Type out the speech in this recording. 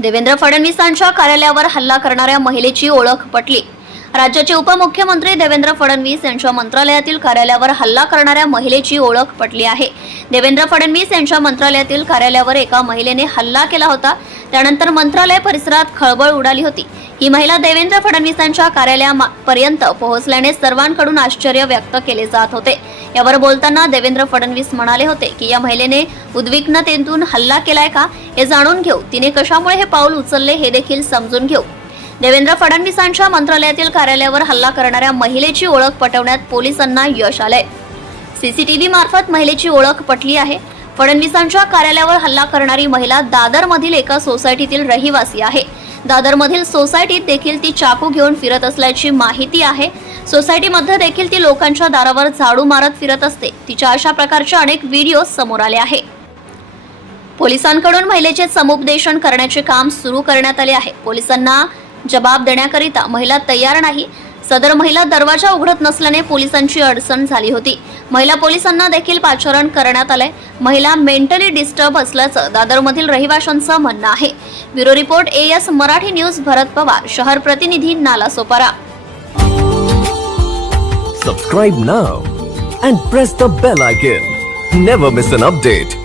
देवेंद्र फडणवीसांच्या कार्यालयावर हल्ला करणाऱ्या महिलेची ओळख पटली. राज्याचे उपमुख्यमंत्री देवेंद्र फडणवीस यांच्या मंत्रालयातील कार्यालयावर हल्ला करणाऱ्या महिलेची ओळख पटली आहे. देवेंद्र फडणवीस यांच्या मंत्रालयातील कार्यालयावर एका महिलेने हल्ला केला होता. त्यानंतर मंत्रालय परिसरात खळबळ उडाली होती. ही महिला देवेंद्र फडणवीसांच्या कार्यालयापर्यंत पोहोचल्याने सर्वांकडून आश्चर्य व्यक्त केले जात होते. यावर बोलताना देवेंद्र फडणवीस म्हणाले होते की या महिलेने उद्विग्नतेतून हल्ला केलाय का? हे जाणून घेऊ. तिने कशामुळे हे पाऊल उचलले हे देखील समजून घेऊ. देवेंद्र फडणवीसांच्या मंत्रालयातील कार्यालयावर हल्ला करणाऱ्या महिलेची ओळख पटवण्यात पोलिसांना यश आलंय. सीसीटीव्ही मार्फत महिलेची ओळख पटली आहे. फडणवीसांच्या कार्यालयावर हल्ला करणारी महिला दादरमधील एका सोसायटीतील रहिवासी आहे. दादरमधील सोसायटीत देखील ती चाकू घेऊन फिरत असल्याची माहिती आहे. सोसायटीमध्ये देखील ती लोकांच्या दारावर झाडू मारत फिरत असते. तिच्या अशा प्रकारचे अनेक व्हिडिओ समोर आले आहे. पोलिसांकडून महिलेचे समुपदेशन करण्याचे काम सुरू करण्यात आले आहे. पोलिसांना जबाब देण्याकरिता महिला तयार नाही. सदर महिला दरवाजा उघडत नसल्याने पोलिसांची अडचण झाली होती. महिला पोलिसांना देखील पाचारण करण्यात आले महिला मेंटली डिस्टर्ब असल्याचं दादरमधील रहिवाशांचं म्हणणं आहे. Bureau report A S Marathi news Bharat Pawar शहर प्रतिनिधी Nalasopara subscribe now and press the bell icon never miss an update